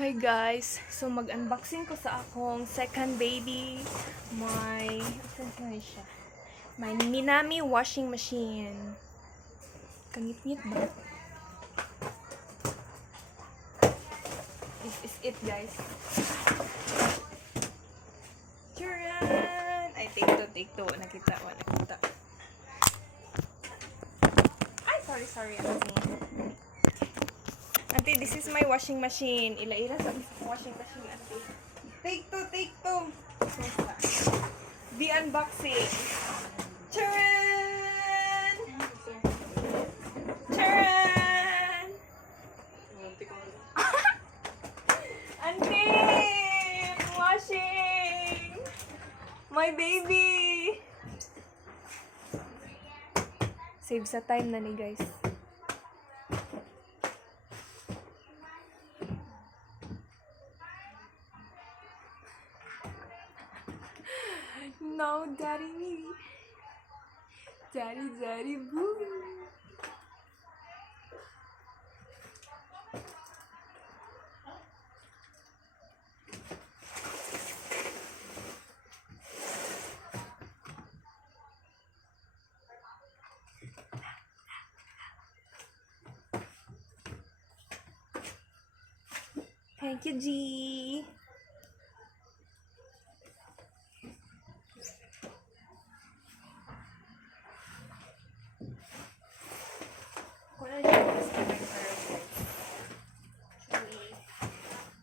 Hi guys, so mag-unboxing ko sa akong second baby, my Minami washing machine. Kangit-ngit ba? This is it guys. Charan! Ay, take two. Nakita. Ay, sorry. Auntie, this is my washing machine. Ila sa washing machine, auntie. Take two. The unboxing. Charan! Auntie! Washing! My baby! Save sa time na ni guys. No, daddy, boo. Thank you, G.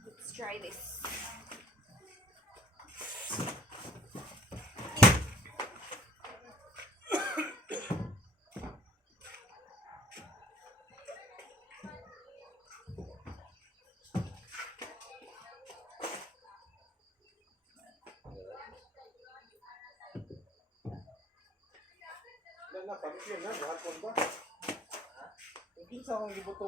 Let's try this. Na pag-iyon na, lahat po ba? Kung kinsa akong gibuto.